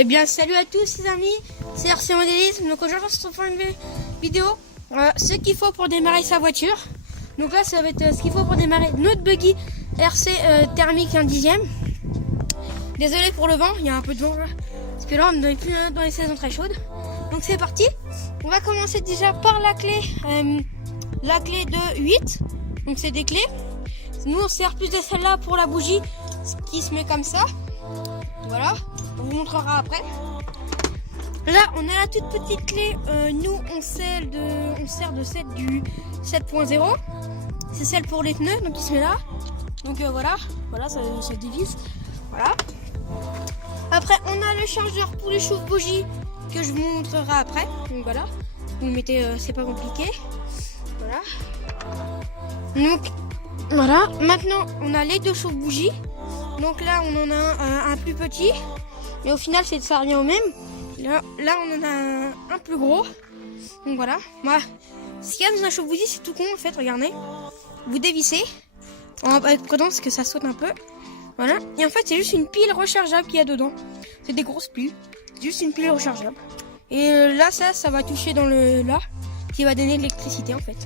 Eh bien, salut à tous les amis, c'est RC Modélisme. Donc aujourd'hui, on se retrouve pour une vidéo, ce qu'il faut pour démarrer sa voiture. Donc là, ça va être ce qu'il faut pour démarrer notre buggy RC thermique 1/10. Désolé pour le vent, il y a un peu de vent là, parce que là, on n'est plus dans les saisons très chaudes. Donc c'est parti. On va commencer déjà par la clé de 8. Donc c'est des clés. Nous, on sert plus de celle-là pour la bougie, qui se met comme ça. Voilà, on vous montrera après. Là, on a la toute petite clé. Nous, on sert de celle du 7.0. C'est celle pour les pneus, donc il se met là. Donc voilà, ça dévisse. Voilà. Après, on a le chargeur pour les chauffe-bougies que je vous montrerai après. Donc voilà, vous mettez, c'est pas compliqué. Voilà. Donc voilà. Maintenant, on a les deux chauffe-bougies. Donc là, on en a un plus petit, mais au final, ça revient au même. Là, on en a un plus gros. Donc voilà. Moi, ce qu'il y a dans un chauffe-bougie, c'est tout con en fait. Regardez. Vous dévissez. Avec prudence, parce que ça saute un peu. Voilà. Et en fait, c'est juste une pile rechargeable qu'il y a dedans. C'est des grosses piles. C'est juste une pile rechargeable. Et là, ça va toucher dans le là, qui va donner de l'électricité en fait.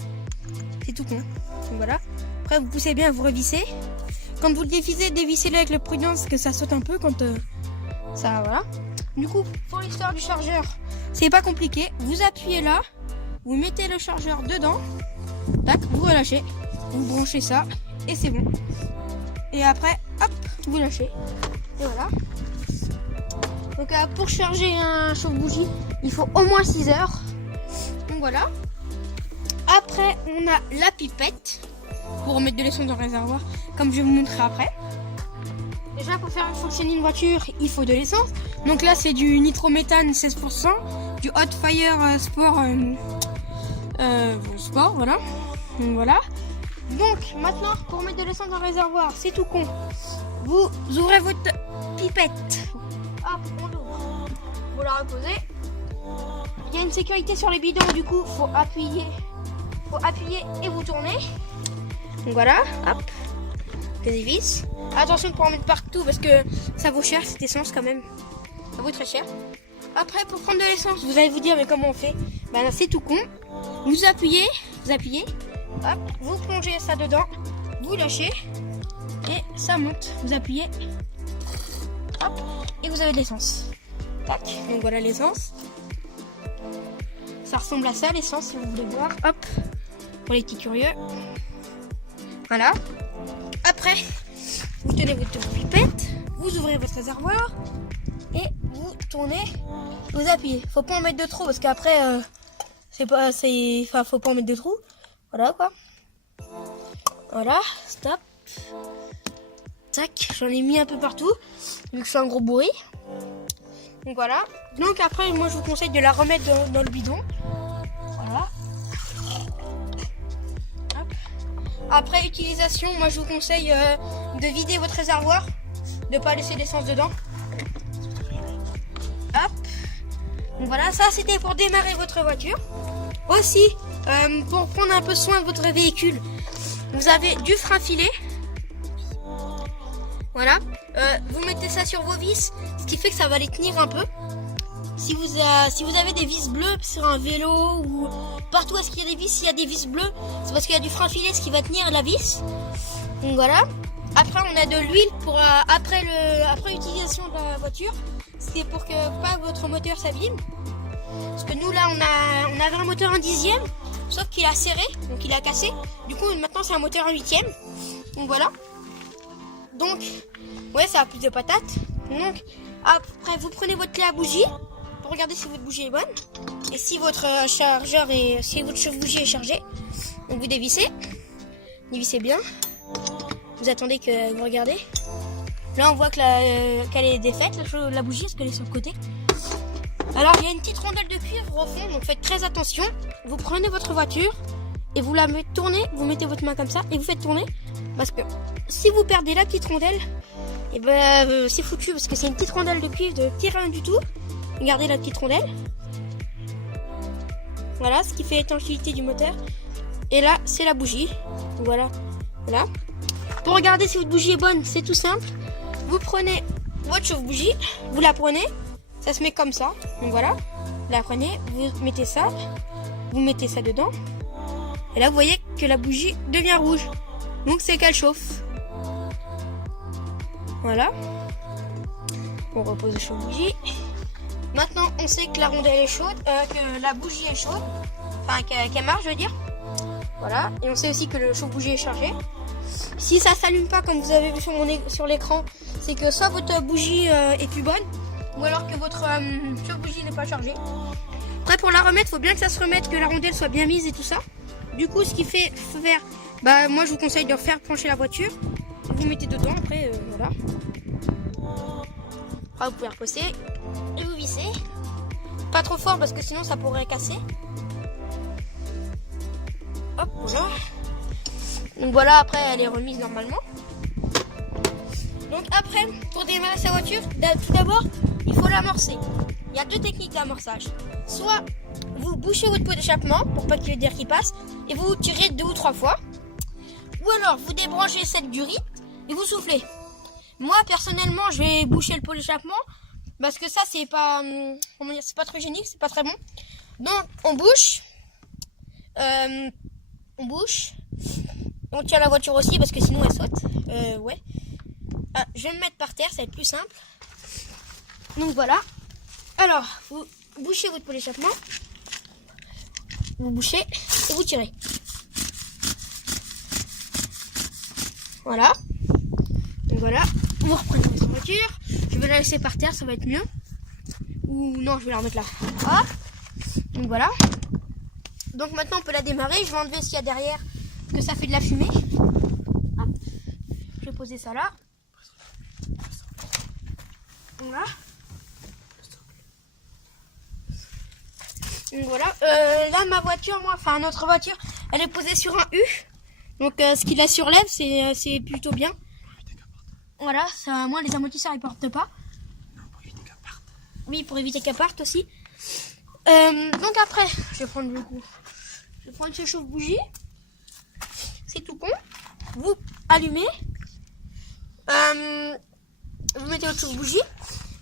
C'est tout con. Donc voilà. Après, vous poussez bien, vous revissez. Quand vous le dévissez-le avec le prudence, que ça saute un peu quand ça, voilà. Du coup, pour l'histoire du chargeur, c'est pas compliqué. Vous appuyez là, vous mettez le chargeur dedans, tac, vous relâchez, vous branchez ça, et c'est bon. Et après, hop, vous lâchez. Et voilà. Donc pour charger un chauffe-bougie, il faut au moins 6 heures. Donc voilà. Après, on a la pipette pour mettre de l'essence dans le réservoir, comme je vais vous montrer après. Déjà, pour faire fonctionner une voiture, il faut de l'essence. Donc là, c'est du nitrométhane 16%, du hot fire sport, sport, voilà. Donc voilà. Donc maintenant, pour mettre de l'essence dans le réservoir, c'est tout con. Vous ouvrez votre pipette. Hop, on l'ouvre. Vous la reposez. Il y a une sécurité sur les bidons, du coup, faut appuyer et vous tournez. Donc voilà, hop, des vis. Attention de ne pas en mettre partout parce que ça vaut cher cette essence quand même. Ça vaut très cher. Après, pour prendre de l'essence, vous allez vous dire mais comment on fait? Ben c'est tout con. Vous appuyez, hop, vous plongez ça dedans, vous lâchez et ça monte. Vous appuyez, hop, et vous avez de l'essence. Tac, donc voilà l'essence. Ça ressemble à ça l'essence si vous voulez voir. Hop, pour les petits curieux. Voilà. Après, vous tenez votre pipette, vous ouvrez votre réservoir et vous tournez, vous appuyez. Faut pas en mettre de trop parce qu'après, faut pas en mettre de trop. Voilà quoi. Voilà, stop. Tac, j'en ai mis un peu partout vu que je suis un gros bourri. Donc voilà. Donc après, moi je vous conseille de la remettre dans le bidon. Voilà. Après utilisation, moi je vous conseille de vider votre réservoir, de ne pas laisser l'essence dedans. Hop. Donc voilà, ça c'était pour démarrer votre voiture. Aussi, pour prendre un peu soin de votre véhicule, vous avez du frein filet. Voilà. Vous mettez ça sur vos vis, ce qui fait que ça va les tenir un peu. Si vous avez des vis bleues sur un vélo ou partout où est-ce qu'il y a des vis, s'il y a des vis bleues, c'est parce qu'il y a du frein filet, ce qui va tenir la vis. Donc voilà. Après, on a de l'huile pour après l'utilisation de la voiture. C'est pour que pas votre moteur s'abîme. Parce que nous là, on avait un moteur 1/10, sauf qu'il a serré, donc il a cassé. Du coup, maintenant c'est un moteur 1/8. Donc voilà. Donc, ouais, ça a plus de patates. Donc après, vous prenez votre clé à bougie. Regardez si votre bougie est bonne et si votre chauffe-bougie est chargé. Donc vous dévissez bien. Vous attendez que vous regardez. Là on voit qu'elle est défaite la bougie parce qu'elle est sur le côté. Alors il y a une petite rondelle de cuivre au fond, donc faites très attention. Vous prenez votre voiture et vous la tournez, vous mettez votre main comme ça et vous faites tourner parce que si vous perdez la petite rondelle, et ben c'est foutu parce que c'est une petite rondelle de cuivre de petit rien du tout. Regardez la petite rondelle. Voilà ce qui fait l'étanchéité du moteur. Et là, c'est la bougie. Voilà. Pour regarder si votre bougie est bonne, c'est tout simple. Vous prenez votre chauffe-bougie, vous la prenez, Ça se met comme ça. Donc voilà. Là, prenez, vous mettez ça dedans. Et là, vous voyez que la bougie devient rouge. Donc c'est qu'elle chauffe. Voilà. On repose le chauffe-bougie. Maintenant, on sait que la rondelle est chaude, que la bougie est chaude. Enfin, qu'elle marche, je veux dire. Voilà. Et on sait aussi que le chauffe-bougie est chargé. Si ça s'allume pas, comme vous avez vu sur l'écran, c'est que soit votre bougie est plus bonne, ou alors que votre chauffe-bougie n'est pas chargée. Après, pour la remettre, il faut bien que ça se remette, que la rondelle soit bien mise et tout ça. Du coup, ce qu'il faut faire, bah moi je vous conseille de refaire pencher la voiture. Vous mettez dedans, après voilà. Après, vous pouvez reposer et vous vissez. Pas trop fort parce que sinon ça pourrait casser. Hop, voilà. Donc voilà, après elle est remise normalement. Donc après, pour démarrer sa voiture, tout d'abord, il faut l'amorcer. Il y a deux techniques d'amorçage. Soit vous bouchez votre pot d'échappement pour pas qu'il y ait d'air qui passe et vous tirez 2 ou 3 fois. Ou alors vous débranchez celle du riz et vous soufflez. Moi personnellement, je vais boucher le pot d'échappement parce que ça c'est pas comment dire, c'est pas très hygiénique, c'est pas très bon. Donc on bouche. On tient la voiture aussi parce que sinon elle saute. Ouais. Je vais me mettre par terre, ça va être plus simple. Donc voilà. Alors, vous bouchez votre pot d'échappement. Vous bouchez et vous tirez. Voilà. Donc voilà. Vous reprenez votre voiture. Je vais la laisser par terre, ça va être mieux. Ou non, je vais la remettre là. Hop. Donc voilà. Donc maintenant on peut la démarrer. Je vais enlever ce qu'il y a derrière, parce que ça fait de la fumée. Hop. Je vais poser ça là. Voilà. Donc voilà. Là ma voiture, enfin notre voiture, elle est posée sur un U. Donc ce qui la surlève, c'est plutôt bien. Voilà, ça, moi les amortisseurs ils portent pas. Non, pour éviter qu'elle parte. Oui, pour éviter qu'elle parte aussi. Donc après, je vais prendre le coup. Je vais prendre ce chauffe-bougie. C'est tout con. Vous allumez. Vous mettez votre chauffe-bougie.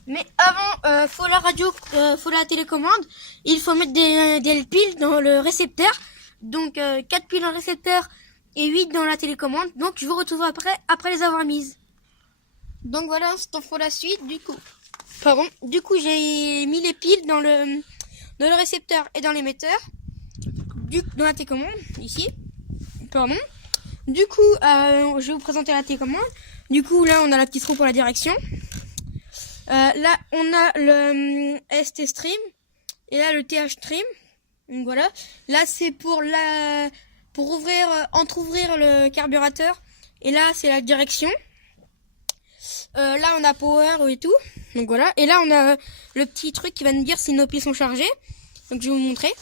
Mais avant, faut la radio, faut la télécommande. Il faut mettre des piles dans le récepteur. Donc 4 piles dans le récepteur et 8 dans la télécommande. Donc je vous retrouve après les avoir mises. Donc voilà, c'est pour la suite. Du coup j'ai mis les piles dans le récepteur et dans l'émetteur. Dans la télécommande, ici. Pardon. Du coup, je vais vous présenter la télécommande. Du coup, là, on a la petite roue pour la direction. Là, on a le ST Stream. Et là, le TH Stream. Donc voilà. Là, c'est pour entrouvrir le carburateur. Et là, c'est la direction. Là, on a Power et tout. Donc voilà. Et là, on a le petit truc qui va nous dire si nos piles sont chargées. Donc, je vais vous montrer.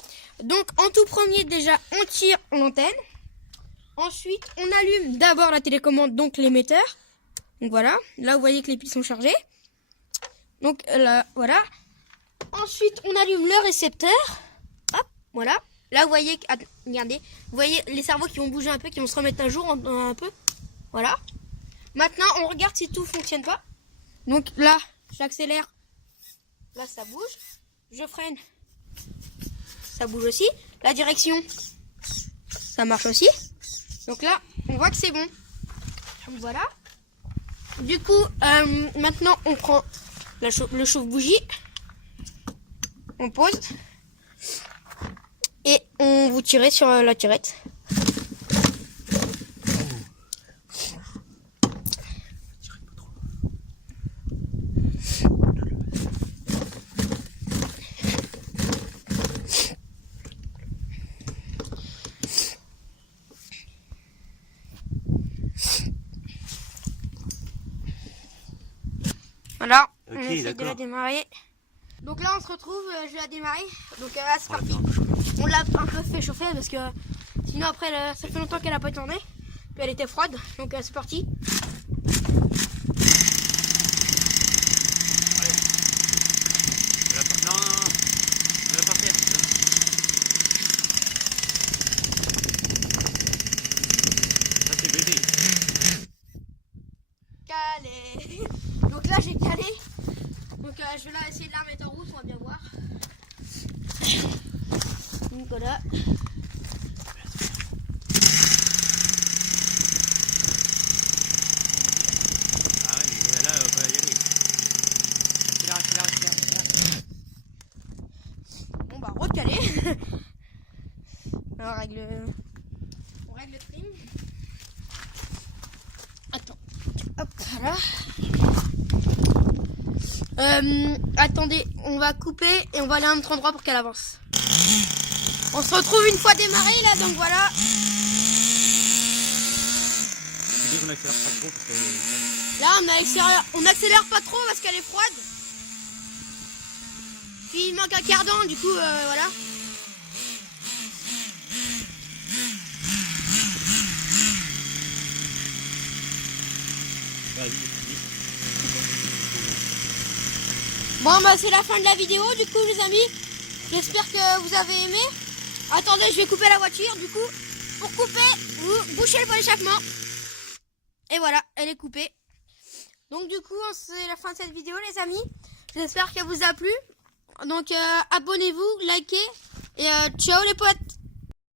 Donc, en tout premier, déjà, on tire l'antenne. Ensuite, on allume d'abord la télécommande, donc l'émetteur. Donc voilà. Là, vous voyez que les piles sont chargées. Donc là, voilà. Ensuite, on allume le récepteur. Hop, voilà. Là, vous voyez, regardez, vous voyez les cerveaux qui vont bouger un peu, qui vont se remettre à jour un peu. Voilà. Maintenant, on regarde si tout fonctionne pas. Donc là, j'accélère. Là, ça bouge. Je freine. Ça bouge aussi. La direction, ça marche aussi. Donc là, on voit que c'est bon. Donc voilà. Du coup, maintenant, on prend le chauffe-bougie. On pose. Et on vous tire sur la tirette. Voilà, on essaie de la démarrer. Donc là on se retrouve, je vais la démarrer. Donc là c'est parti. On l'a un peu fait chauffer parce que sinon après ça fait longtemps qu'elle a pas tourné. Puis elle était froide, donc c'est parti. Calé. Donc là j'ai calé. Donc je vais la laisser essayer de la remettre en route, on va bien voir. Donc voilà. Ah oui, là, on va y aller. Accélère. Bon bah recaler. Alors on règle le trim. Attends. Hop là. Attendez, on va couper et on va aller à un autre endroit pour qu'elle avance. On se retrouve une fois démarré là, donc voilà. Tu dis qu'on accélère pas trop parce que... Là on accélère pas trop parce qu'elle est froide. Puis il manque un cardan, du coup voilà. Bon bah c'est la fin de la vidéo du coup les amis. J'espère que vous avez aimé. Attendez, je vais couper la voiture du coup. Pour couper, vous bouchez le bon échappement. Et voilà, elle est coupée. Donc du coup c'est la fin de cette vidéo les amis. J'espère qu'elle vous a plu. Donc abonnez-vous, likez et ciao les potes.